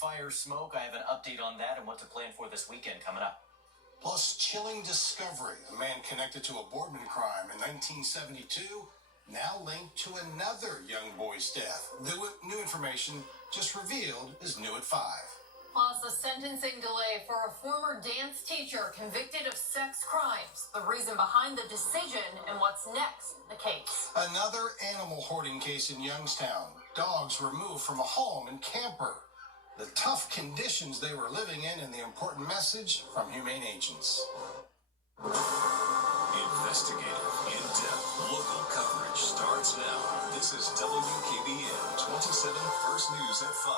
wildfire smoke. I have an update on that and what to plan for this weekend coming up. Plus, chilling discovery. A man connected to a Boardman crime in 1972, now linked to another young boy's death. The new information just revealed is new at 5. Plus, a sentencing delay for a former dance teacher convicted of sex crimes. The reason behind the decision and what's next in the case. Another animal hoarding case in Youngstown. Dogs removed from a home and camper. The tough conditions they were living in and the important message from humane agents. Investigative, in-depth, local coverage starts now. This is WKBN 27 First News at 5.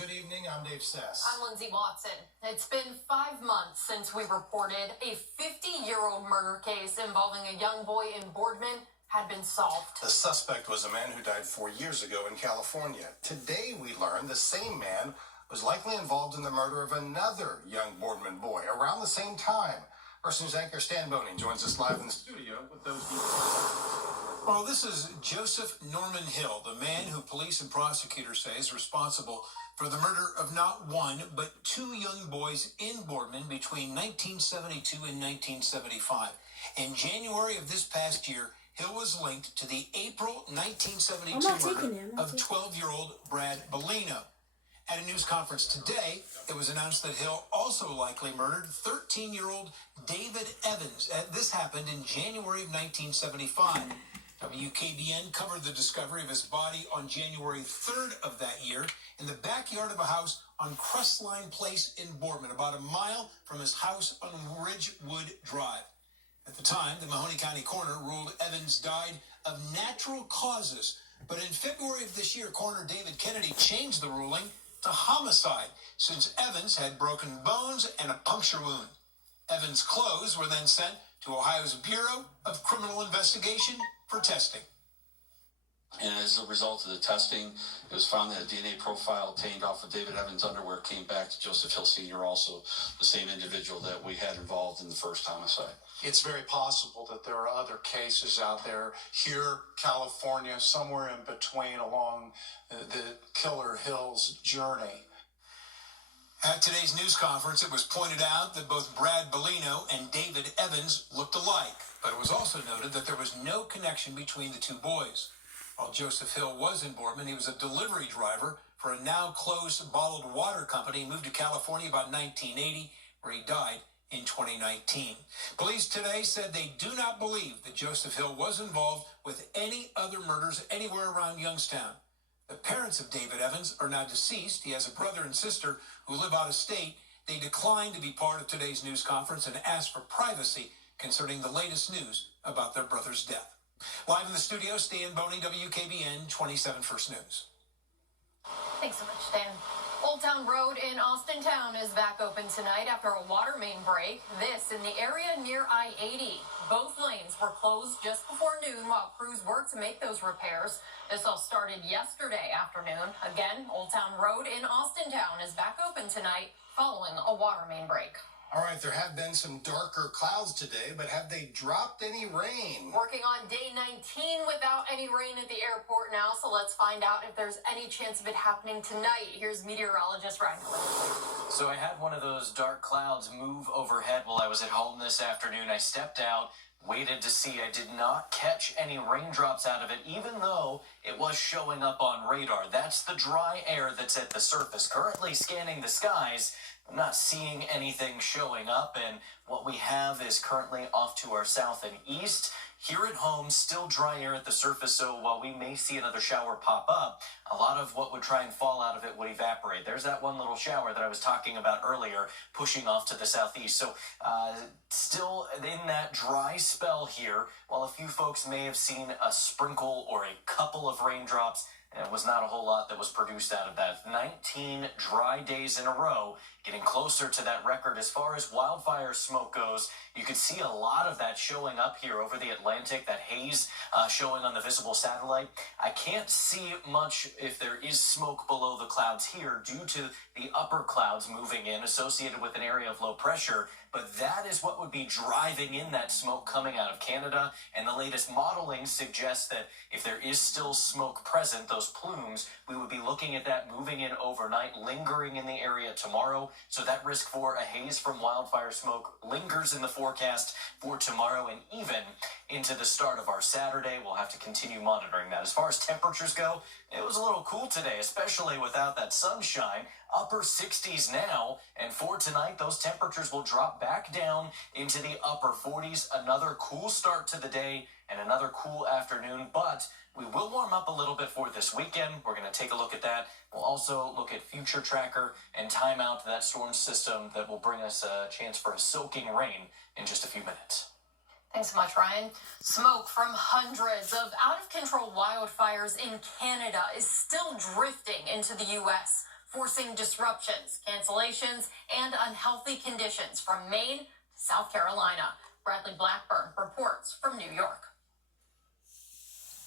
Good evening, I'm Dave Sess. I'm Lindsay Watson. It's been 5 months since we reported a 50-year-old murder case involving a young boy in Boardman had been solved. The suspect was a man who died 4 years ago in California. Today we learned the same man was likely involved in the murder of another young Boardman boy around the same time. First News anchor Stan Boney joins us live in the studio with those details. Well, this is Joseph Norman Hill, the man who police and prosecutors say is responsible for the murder of not one, but 2 young boys in Boardman between 1972 and 1975. In January of this past year, Hill was linked to the April 1972 murder of 12-year-old Brad Bellino. At a news conference today, it was announced that Hill also likely murdered 13-year-old David Evans. This happened in January of 1975. WKBN covered the discovery of his body on January 3rd of that year in the backyard of a house on Crestline Place in Boardman, about a mile from his house on Ridgewood Drive. At the time, the Mahoney County coroner ruled Evans died of natural causes, but in February of this year, Coroner David Kennedy changed the ruling to homicide, since Evans had broken bones and a puncture wound. Evans' clothes were then sent to Ohio's Bureau of Criminal Investigation for testing. And as a result of the testing, it was found that a DNA profile obtained off of David Evans' underwear came back to Joseph Hill Sr., also the same individual that we had involved in the first homicide. It's very possible that there are other cases out there here, California, somewhere in between along the Killer Hill's journey. At today's news conference, it was pointed out that both Brad Bellino and David Evans looked alike, but it was also noted that there was no connection between the 2 boys. While Joseph Hill was in Boardman, he was a delivery driver for a now-closed bottled water company. He moved to California about 1980, where he died in 2019. Police today said they do not believe that Joseph Hill was involved with any other murders anywhere around Youngstown. The parents of David Evans are now deceased. He has a brother and sister who live out of state. They declined to be part of today's news conference and asked for privacy concerning the latest news about their brother's death. Live in the studio, Stan Boney, WKBN 27 First News. Thanks so much, Stan. Old Town Road in Austintown is back open tonight after a water main break. This in the area near I-80. Both lanes were closed just before noon while crews worked to make those repairs. This all started yesterday afternoon. Again, Old Town Road in Austintown is back open tonight following a water main break. All right, there have been some darker clouds today, but have they dropped any rain? Working on day 19 without any rain at the airport now, so let's find out if there's any chance of it happening tonight. Here's meteorologist Ryan. So I had one of those dark clouds move overhead while I was at home this afternoon. I stepped out, waited to see. I did not catch any raindrops out of it, even though it was showing up on radar. That's the dry air that's at the surface. Currently scanning the skies, I'm not seeing anything showing up, and what we have is currently off to our south and east. Here at home, still dry air at the surface, so while we may see another shower pop up, a lot of what would try and fall out of it would evaporate. There's that one little shower that I was talking about earlier, pushing off to the southeast. So still in that dry spell here, while a few folks may have seen a sprinkle or a couple of raindrops, it was not a whole lot that was produced out of that. 19 dry days in a row, getting closer to that record as far as wildfire smoke goes. You can see a lot of that showing up here over the Atlantic, that haze showing on the visible satellite. I can't see much if there is smoke below the clouds here due to the upper clouds moving in associated with an area of low pressure. but that is what would be driving in that smoke coming out of Canada. And the latest modeling suggests that if there is still smoke present, those plumes, we would be looking at that moving in overnight, lingering in the area tomorrow. So that risk for a haze from wildfire smoke lingers in the forecast for tomorrow and even into the start of our Saturday. We'll have to continue monitoring that. As far as temperatures go, it was a little cool today, especially without that sunshine. Upper 60s now, and for tonight, those temperatures will drop back down into the upper 40s. Another cool start to the day and another cool afternoon, but we will warm up a little bit for this weekend. We're going to take a look at that. We'll also look at future tracker and time out that storm system that will bring us a chance for a soaking rain in just a few minutes. Thanks so much, Ryan. Smoke from hundreds of out-of-control wildfires in Canada is still drifting into the U.S., forcing disruptions, cancellations, and unhealthy conditions from Maine to South Carolina. Bradley Blackburn reports from New York.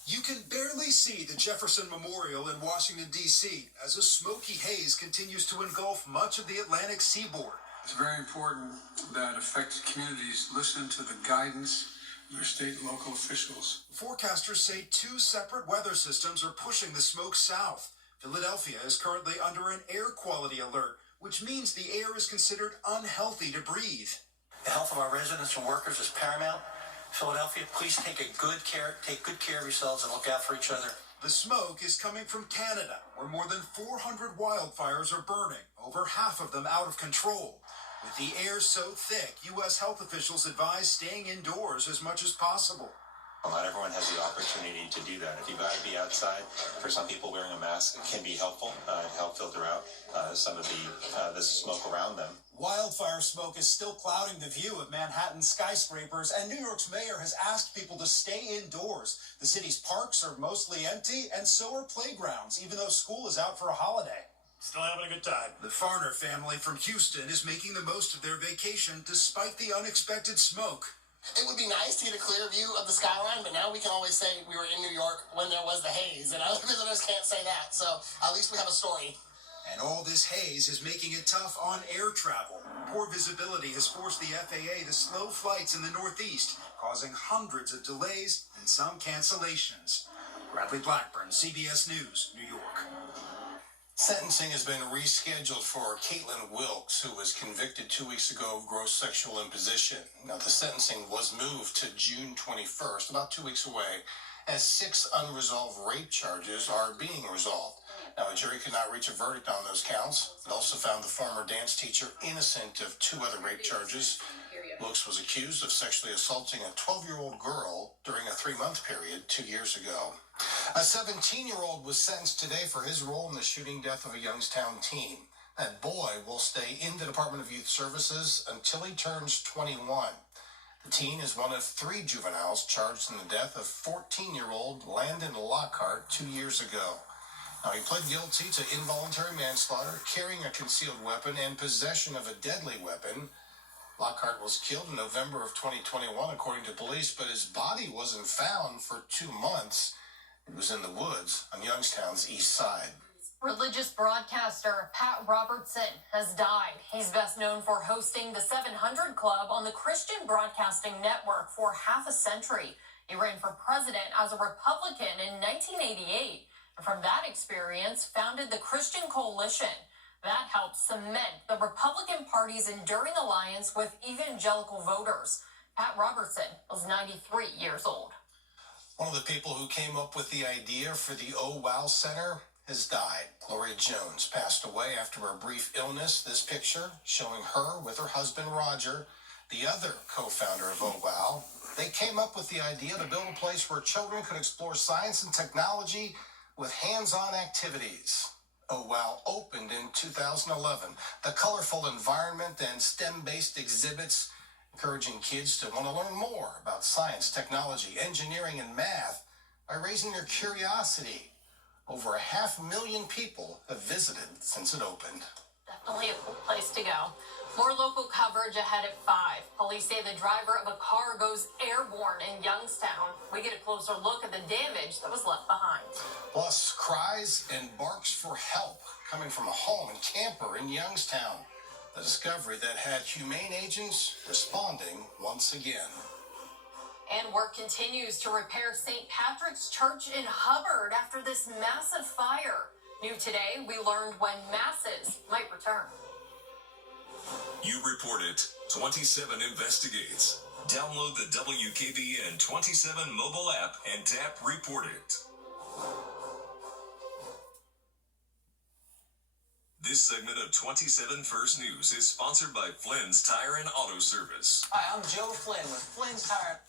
You can barely see the Jefferson Memorial in Washington, D.C., as a smoky haze continues to engulf much of the Atlantic seaboard. It's very important that affected communities listen to the guidance of their state and local officials. Forecasters say two separate weather systems are pushing the smoke south. Philadelphia is currently under an air quality alert, which means the air is considered unhealthy to breathe. The health of our residents and workers is paramount. Philadelphia, please take good care of yourselves and look out for each other. The smoke is coming from Canada, where more than 400 wildfires are burning, over half of them out of control. With the air so thick, U.S. health officials advise staying indoors as much as possible. Not everyone has the opportunity to do that. If you've got to be outside, for some people wearing a mask can be helpful to help filter out some of the smoke around them. Wildfire smoke is still clouding the view of Manhattan skyscrapers, and New York's mayor has asked people to stay indoors. The city's parks are mostly empty, and so are playgrounds, even though school is out for a holiday. Still having a good time. The Farner family from Houston is making the most of their vacation despite the unexpected smoke. It would be nice to get a clear view of the skyline, but now we can always say we were in New York when there was the haze, and other visitors can't say that, so at least we have a story. And all this haze is making it tough on air travel. Poor visibility has forced the FAA to slow flights in the Northeast, causing hundreds of delays and some cancellations. Bradley Blackburn, CBS News, New York. Sentencing has been rescheduled for Caitlin Wilkes, who was convicted 2 weeks ago of gross sexual imposition. Now, the sentencing was moved to June 21st, about 2 weeks away, as 6 unresolved rape charges are being resolved. Now, a jury could not reach a verdict on those counts. It also found the former dance teacher innocent of 2 other rape charges. Wilkes was accused of sexually assaulting a 12-year-old girl during a 3-month period 2 years ago. A 17-year-old was sentenced today for his role in the shooting death of a Youngstown teen. That boy will stay in the Department of Youth Services until he turns 21. The teen is one of 3 juveniles charged in the death of 14-year-old Landon Lockhart 2 years ago. Now, he pled guilty to involuntary manslaughter, carrying a concealed weapon, and possession of a deadly weapon. Lockhart was killed in November of 2021, according to police, but his body wasn't found for 2 months. It was in the woods on Youngstown's east side. Religious broadcaster Pat Robertson has died. He's best known for hosting the 700 Club on the Christian Broadcasting Network for half a century. He ran for president as a Republican in 1988. And from that experience, founded the Christian Coalition. That helped cement the Republican Party's enduring alliance with evangelical voters. Pat Robertson was 93 years old. One of the people who came up with the idea for the Oh Wow Center has died. Gloria Jones passed away after a brief illness. This picture showing her with her husband Roger, the other co-founder of Oh Wow. They came up with the idea to build a place where children could explore science and technology with hands-on activities. Oh Wow opened in 2011. The colorful environment and STEM-based exhibits encouraging kids to want to learn more about science, technology, engineering, and math by raising their curiosity. Over 500,000 people have visited since it opened. Definitely a cool place to go. More local coverage ahead at 5. Police say the driver of a car goes airborne in Youngstown. We get a closer look at the damage that was left behind. Plus, cries and barks for help coming from a home and camper in Youngstown. The discovery that had humane agents responding once again. And work continues to repair St. Patrick's Church in Hubbard after this massive fire. New today, we learned when masses might return. You report it. 27 investigates. Download the WKBN 27 mobile app and tap Report It. This segment of 27 First News is sponsored by Flynn's Tire and Auto Service. Hi, I'm Joe Flynn with Flynn's Tire.